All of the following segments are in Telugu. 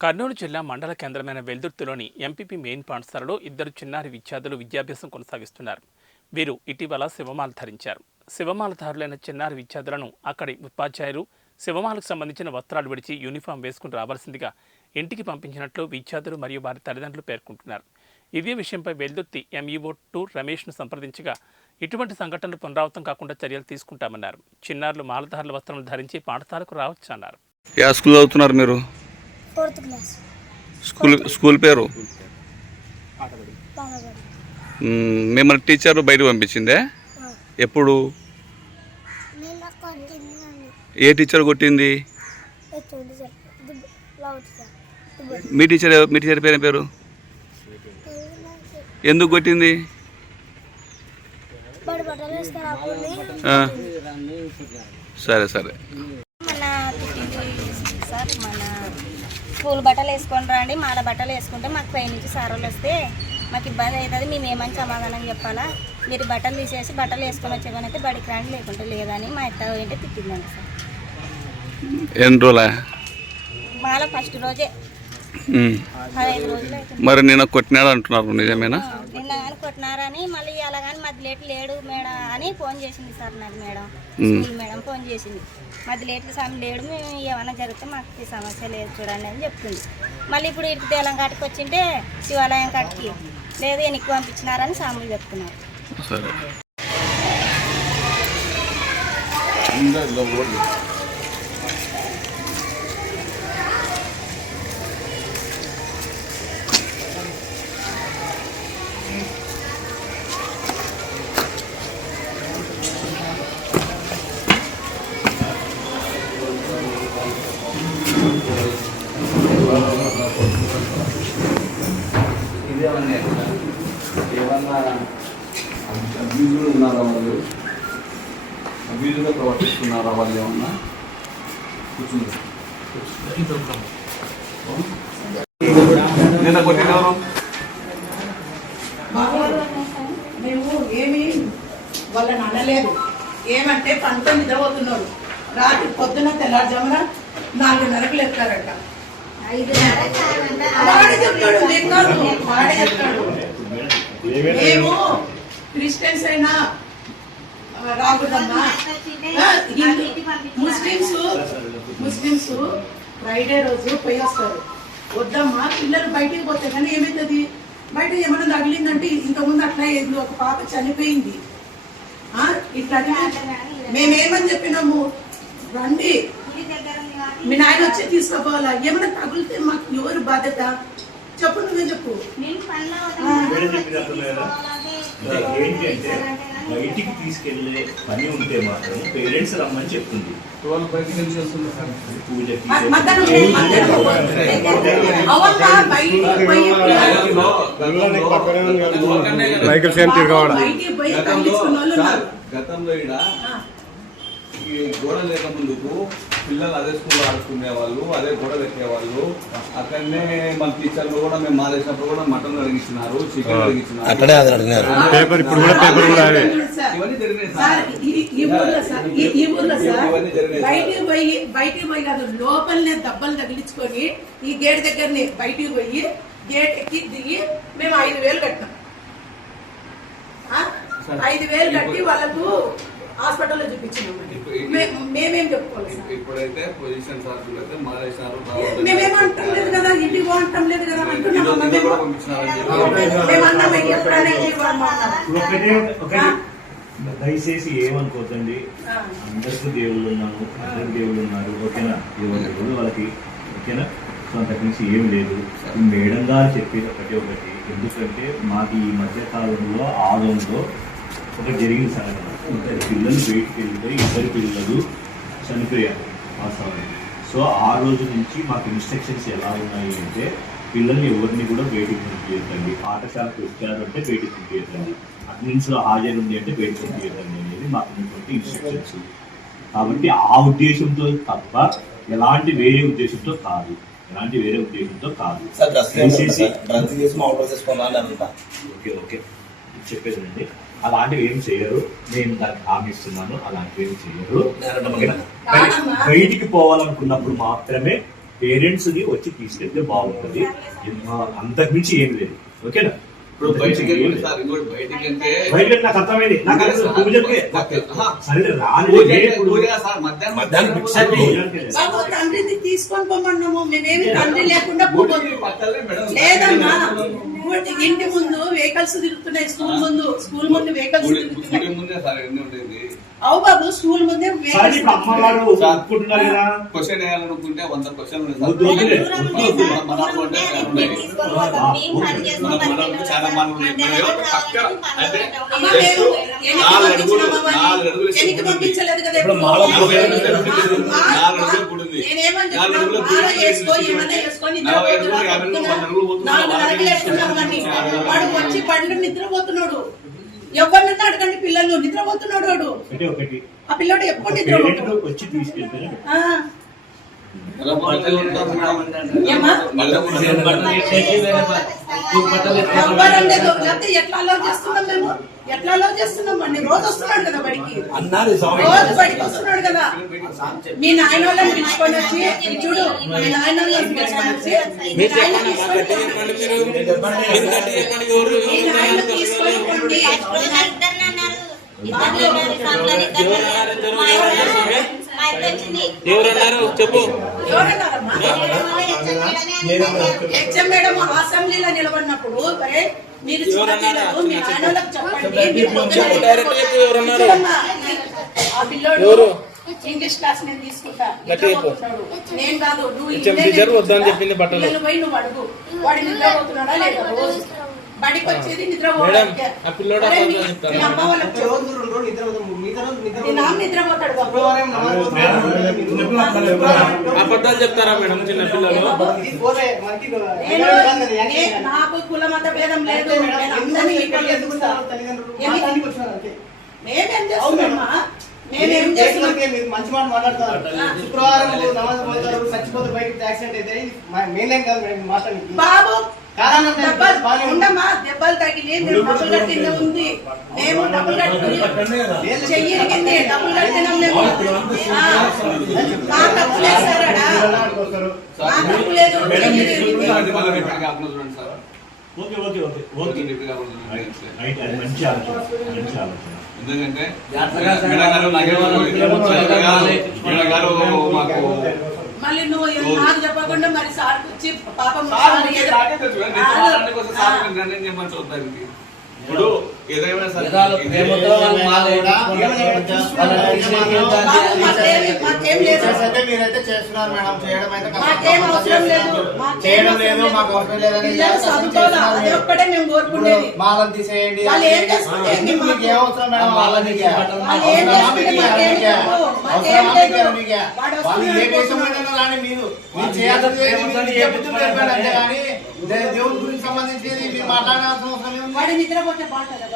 కర్నూలు జిల్లా మండల కేంద్రమైన వెల్దుర్తిలోని ఎంపీపీ మెయిన్ పాఠశాలలో ఇద్దరు చిన్నారి విద్యార్థులు విద్యాభ్యాసం కొనసాగిస్తున్నారు. వీరు ఇటీవల శివమాల ధరించారు. శివమాలధారులైన చిన్నారి విద్యార్థులను అక్కడి ఉపాధ్యాయులు శివమాలకు సంబంధించిన వస్త్రాలు విడిచి యూనిఫామ్ వేసుకుని రావాల్సిందిగా ఇంటికి పంపించినట్లు విద్యార్థులు మరియు వారి తల్లిదండ్రులు పేర్కొంటున్నారు. ఇదే విషయంపై వెల్దుర్తి ఎంఈఓ టూ రమేష్ను సంప్రదించగా ఇటువంటి సంఘటనలు పునరావృతం కాకుండా చర్యలు తీసుకుంటామన్నారు. చిన్నారులు మాలధారుల వస్త్రాలు ధరించి పాఠశాలకు రావచ్చన్నారు. అన్నారు స్కూల్ మీరు? Fourth class. స్కూల్ స్కూల్ పేరు? మిమ్మల్ని టీచర్ బయటకు పంపించిందే? ఎప్పుడు? నేను ఏ టీచర్ కొట్టింది? సార్? సార్. మీ టీచర్ ఎవ- మీ టీచర్ పేరు ఏం పేరు ఎందుకు కొట్టింది? బడి బట్టలు వేస్తారు అప్పుడు ఆ. సరే సరే. మన తిట్టింది సార్ మన స్కూల్ బట్టలు వేసుకొని రండి మాల బట్టలు వేసుకుంటే మాకు పై నుంచి సారోళ్ళు వస్తే మాకు ఇబ్బంది అవుతుంది. మేము ఏమని సమాధానం చెప్పాలా? మీరు బట్టలు తీసేసి బట్టలు వేసుకొని వచ్చేవని అయితే బడికి రండి లేకుంటే లేదని మా అత్త ఏంటంటే తిట్టిందండి సార్. ఎన్ని రోజులా? మాల ఫస్ట్ రోజే. పదహైదు రోజులు మరి నేను కొట్టినాడు అంటున్నారు నిజమేనా నిన్న కానీ కొట్టినారని మళ్ళీ అలా కానీ మధ్య లేట్ లేడు మేడం అని ఫోన్ చేసింది సార్ నాకు మేడం. స్కూల్ మేడం ఫోన్ చేసింది. మధ్య లేట్ స్వామి లేడు మేము ఏమైనా జరిగితే మాకు సమస్య లేదు చూడండి అని చెప్తుంది మళ్ళీ ఇప్పుడు ఇటు తెలంగాణకి వచ్చింటే శివాలయం కాడికి లేదు వెనక్కి పంపించినారని స్వాములు చెప్తున్నారు. సరే. అబ్యూజులు ఉన్నారా వాళ్ళు? అబ్యూజుగా ప్రవర్తిస్తున్నారా వాళ్ళు ఏమన్నా? కూర్చుంది. నిన్న కొట్టినవరు మేము ఏమి వాళ్ళని అనలేదు. ఏమంటే పంతొమ్మిది అవుతున్నాడు రాత్రి పొద్దున తెల్లారుజామున నాలుగున్నరకు లేపుతారట వాడే చెప్తాడు వాడే చెప్తాడు. మేము క్రిస్టియన్స్ అయినా రాకూడదమ్మా. ముస్లిమ్స్ ముస్లిమ్స్ ఫ్రైడే రోజు పోయి వస్తారు. వద్దమ్మా పిల్లలు బయటికి పోతే కానీ ఏమవుతుంది బయట ఏమైనా తగిలిందంటే ఇంతకుముందు అట్లా ఏంది ఒక పాప చనిపోయింది. ఆ, ఇట్లా మేమేమని చెప్పినాము? రండి. మీ నాయన వచ్చి తీసుకుపోవాలా? ఏమైనా తగిలితే మాకు ఎవరు బాధ్యత? చెప్పు నువ్వే చెప్పు. అంటే ఏంటి అంటే బయటికి తీసుకెళ్ళే పని ఉంటే మాత్రం పేరెంట్స్ రమ్మని చెప్తుంది. ఉన్నారు. గతంలో ఈడ ఈ గోడ లేక ముందుకు పిల్లలు అదే స్కూల్ ఆడుకునే వాళ్ళు అదే గోడ పెట్టేవాళ్ళు అక్కడనే మన టీచర్లు కూడా మేము మాదేసినప్పుడు కూడా మటన్ అడిగిస్తున్నారు చికెన్ అడిగిస్తున్నారు అక్కడే అది అడిగినారు. పేపర్ ఇప్పుడు కూడా పేపర్ కూడా అవే సార్, ఇవన్నీ జరిగినాయి సార్. సార్ ఈ- ఈ ఊర్లో సార్ ఈ- ఈ ఊర్లో సార్ ఇవన్నీ జరిగినాయి సార్. బయటికి పోయి బయటికి పోయి కాదు లోపలనే దెబ్బలు తగిలించుకొని ఈ గేట్ దగ్గరనే బయటికి పోయి గేట్ ఎక్కి దిగి మేము ఐదు వేలు కట్టాం ఆ? ఐదు వేలు కట్టి వాళ్ళకు హాస్పిటల్లో చూపించినాం మేమేం చెప్పుకోవాలి ఇప్పుడైతే పొజిషన్ సార్ అయితే మారేసినారు మేమేమో అంటాం లేదు కదా ఇంటికి పో అంటాం లేదు కదా అంటున్నాం ఎప్పుడైనా ఇంటికి దయచేసి ఏమనుకోకండి అందరికీ దేవుళ్ళు ఉన్నాము అందరికి దేవుళ్ళు ఉన్నారు ఓకేనా? ఎవరు దేవుడు వాళ్ళకి ఓకేనా? సో అంతకు మించి ఏం లేదు. మేడం గారు చెప్పేది ఒకటి ఒకటి. ఎందుకంటే మాకు ఈ మధ్య కాలంలో ఆదంలో ఒకటి జరిగింది సంఘటన. ఇద్దరు పిల్లలు బయటికి వెళ్ళిపోయి ఇద్దరు పిల్లలు చనిపోయారు సమయం సో ఆ రోజు నుంచి మాకు ఇన్స్ట్రక్షన్స్ ఎలా ఉన్నాయి అంటే పిల్లల్ని ఎవరిని కూడా బయటికి పంపించండి పాఠశాలకు వచ్చారు అంటే బయటికి పంపించండి అటెండెన్స్లో హాజరు ఉంది అంటే బయటికి పంపించండి అనేది మాకు ఉన్నటువంటి ఇన్స్ట్రక్షన్స్ కాబట్టి ఆ ఉద్దేశంతో తప్ప ఎలాంటి వేరే ఉద్దేశంతో కాదు. ఎలాంటి వేరే ఉద్దేశంతో కాదు. Okay okay. చెప్పేదండి అలాంటివి ఏం చేయరు. నేను దానికి హామీ ఇస్తున్నాను. అలాంటివి ఏం చేయరు. బయటికి పోవాలనుకున్నప్పుడు మాత్రమే పేరెంట్స్ని వచ్చి తీసుకెళ్తే బాగుంటుంది. అంతకుమించి ఏం లేదు. ఓకేనా? ఇప్పుడు బయటికి బయటికి నాకు అర్థమైంది. తండ్రిని తీసుకొని పోమన్నాము మేమేమి తండ్రి లేకుండా లేదమ్మా. ఇంటి- ముందు వెహికల్స్ తిరుగుతున్నాయి స్కూల్ ముందు స్కూల్ ముందు వెహికల్స్ తిరుగుతున్నాయి. అవు బాబు స్కూల్ ముందే ఒప్పుకుంటున్నారు కదా. క్వశ్చన్ వేయాలనుకుంటే వంద క్వశ్చన్ చాలా మంది నాలుగు అడుగులు. వేసుకున్నాం. వాడు వచ్చి పండ్లు నిద్రపోతున్నాడు. ఎవరినన్నా అడగండి? పిల్లలు నిద్రపోతున్నాడు వాడు. ఆ పిల్లడు ఎప్పుడు నిద్రపోతాడు? వచ్చి ఎట్లా అలౌ చేస్తున్నాం మేము? ఎట్లా అలౌ చేస్తున్నాం? అండి రోజు వస్తున్నాడు కదా బడికి. అన్నారు స్వామి. రోజు బడికి వస్తున్నాడు కదా. మీ నాయన వాళ్ళని పిలుచుకొని వచ్చి చూడు మీ నాయన వాళ్ళని పిలుచుకొని వచ్చి మీ నాయన తీసుకొని పోండి. ఎవరన్నారు? చెప్పు. హెచ్ఎం మేడం అసెంబ్లీలో నిలబడినప్పుడు అరే మీరు మీ చెప్పండి. ఆ పిల్లోడు ఇంగ్లీష్ క్లాస్ నేను తీసుకుంటా. నిద్రపోతున్నాడు. నేను కాదు నువ్వు టీచర్ వద్దని చెప్పింది బట్టలు. పోయి నువ్వు అడుగు. వాడి నిద్రపోతున్నాడా లేదా రోజు? బడికి వచ్చేది అమ్మ వాళ్ళకి అబద్ధాలు చెప్తారా మేడం చిన్న పిల్లలు? నాకు కుల మత భేదం లేదు. మేమేం చేస్తున్నామా? మేమేం చేస్తున్నాం? మంచి మాట మాట్లాడతారు. శుక్రవారం నమాజ్ పోతారు చచ్చిపోతారు బయటకి యాక్సిడెంట్ అయితే మెయిన్ లైన్ కాదు మేడం మాట్లాడి బాబు దెబ్బలు. ఉండమ్మా తగిలి డబ్బులు కట్టిందే ఉంది. మేము డబ్బులు కట్టుకుని చెయ్యి ఇరిగింది డబ్బులు కట్టినాం మేము. ఆ, మా తప్పు లేదు సార్ ఆడ. మా తప్పు లేదు ఎందుకంటే గారు మాకు మళ్ళీ నువ్వు నాకు చెప్పకుండా మరి సార్ వచ్చి పాపం. ఇప్పుడు మీరైతే చేస్తున్నారు మేడం చేయడం అయితే అవసరం లేదు చేయడం లేదు మాకు అవసరం లేదని మాలను తీసేయండి మీకు ఏం అవసరం మేడం? వాళ్ళని వాళ్ళు ఏం దేశం రాని మీరు. చేయాల్సింది అంతే కానీ దేవుని గురించి మీరు మాట్లాడాల్సిన అవసరం నిద్రపోతే బాగుంటుందా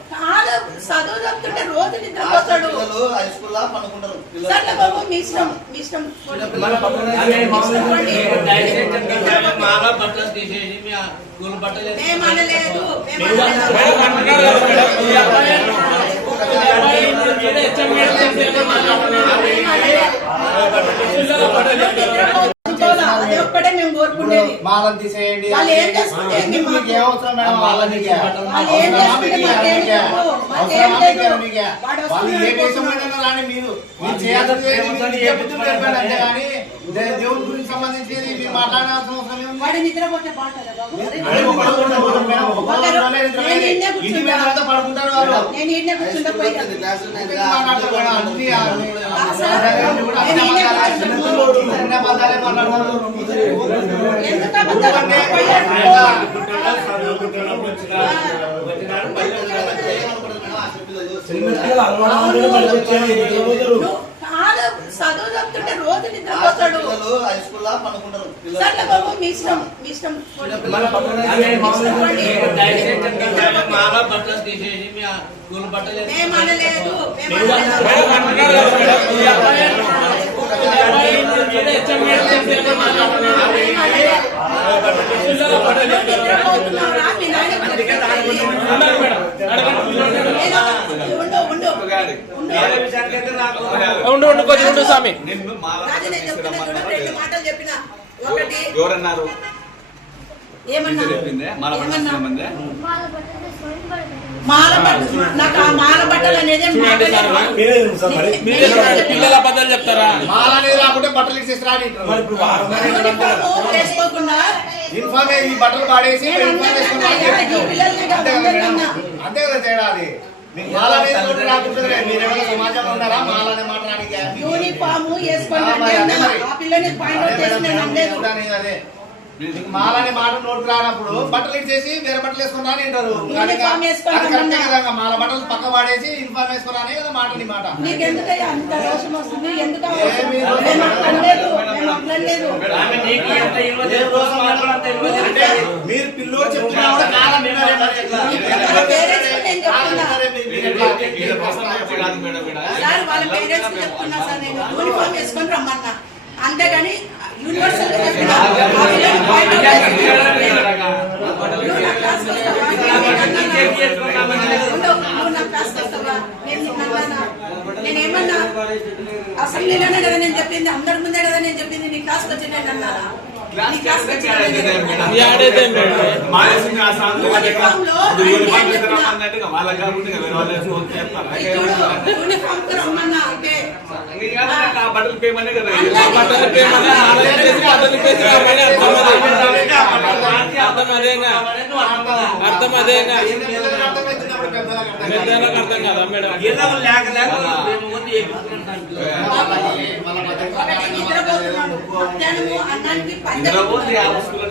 నిద్రపోతాడు హై స్కూల్ లా పనుకుంటారు సర్లే బాబు మీ ఇష్టం మీ ఇష్టం తీసుకోండి. మాల బట్టలు తీసేసి మీ స్కూల్ బట్టలు మేము అనలేదు మేము మేడం ఒక్కటే మేము కోరుకునేది మాలను తీసేయండి వాళ్ళు ఏం చేస్తుంటే మీకు మీకు ఏం అవసరం మేడం వాళ్ళని వాళ్ళు ఏం చేస్తుంటే మాకేం చెప్పు. మాకేం లేదు. వాడు వాళ్ళు ఏ వస్తున్నాడు దేశం అయినా రాని మీరు మీరు చేయాల్సింది ఏది మీరు ఇచ్చే బుద్ధులు చెప్పండి అంతే కానీ దే- దేవుని గురించి సంబంధించింది మీరు మాట్లాడాల్సిన అవసరం ఏముంది? వాడు నిద్రపోతే బాగుంటుందా బాబు కూడా మేడం. ఒకరు- ఉండలేదు, నేను ఇంటి మీద కూర్చుంటా. అంతా పడుకుంటారు వాళ్ళు మాట్లాడతారు మేడం. అన్ని ఆ- ఆ స్కూల్ వేసుకొని- మేము అనలేదు మేము మీరు అంటున్నారు కదా మేడం, ఈ అబ్బాయి ఈ ఉండు ఉండు కొంచెం ఉండు స్వామి. నిన్ను మాల రాజు నేను చెప్తున్నా చూడు రెండు మాటలు చెప్పిన ఒకటి ఎవరన్నారు? ఏమన్నా? ఏమన్నా? పట్టించమందే మాల బట్టలు బట్టలు నాకు ఆ మాల బట్టలు అనేది పిల్లల అబద్ధాలు చెప్తారా? మాల అనేది రాకుంటే బట్టలు ఇచ్చేసి రాని యూనిఫామ్ వేసుకోకుండా ఇన్ఫార్మ్ ఈ బట్టలు పాడేసి అంతే కదా తేడా అది? యూనిఫామ్ వేసుకోండి ఆ, పిల్లని పాయింట్ అవుట్ చేసి నేను అనలేదు. కూడా అనేది అదే మీకు మాల అనే మాట నోటి రానప్పుడు బట్టలు ఇచ్చేసి వేరే బట్టలు వేసుకొని రాని అంటారు. మాల బట్టలు పక్క పాడేసి ఇన్ఫార్మ్ వేసుకొని రానే కదా మాట నీ మాట. మీరు పిల్లోడు చెప్తున్నా కూడా కాలం? వాళ్ళ పేరెంట్స్ చెప్తున్నా సార్ నేను. యూనిఫామ్ వేసుకొని రమ్మన్నా. అంతేగాని నేనేమన్నా అసెంబ్లీలోనే కదా నేను చెప్పింది అందరి ముందే కదా నేను చెప్పింది నీ క్లాస్కి వచ్చి నేను అన్నానా రమ్మన్నట్టుగా వాళ్ళకి కాకుండా వేరే వాళ్ళు ఆ బట్టలు పేమనే కదా. బట్టలు పేమని అర్థం అదే. అర్థం పెద్దలకు అర్థం కాదు. మేడం. లేక లేక నిద్రపోతే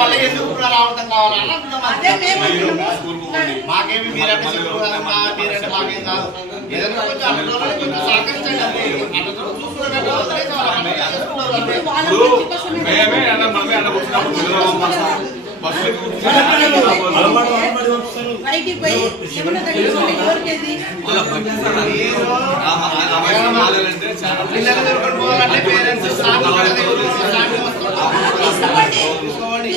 మళ్ళీ ఎందుకు ఇప్పుడు రావటం కావాలన్నా అదే మేము అంటున్నాము. మాకేమి మీరంటే చెప్పుకోవాలన్నా మీరంటే మాకేం కాదు. ఏదైనా కొంచెం అన్నదోనే కొంచెం సహకరించండి అంతే. అన్నదోనే చూసుకునేటట్టు వదిలేసి వాళ్ళని చేసుకున్నారు అంతే. ఇప్పుడు వాళ్ళ ఇప్పుడు మంచి కోసమే మేమే అన్న మనమే అన్న కూర్చున్నప్పుడు పిల్లలు బస్సు బయటికి పోయి ఏమన్నా తగ్గించుకోండి ఎవరికేది మాలంటే చాలా పిల్లలు దొరకడం పోవాలంటే పేరెంట్స్ సాగు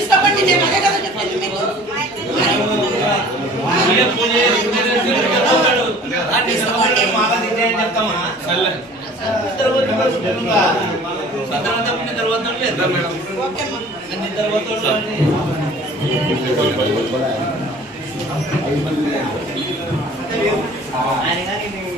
తీసుకోండి నేను అదే కదా చెప్పాను మీకు తీసుకోండి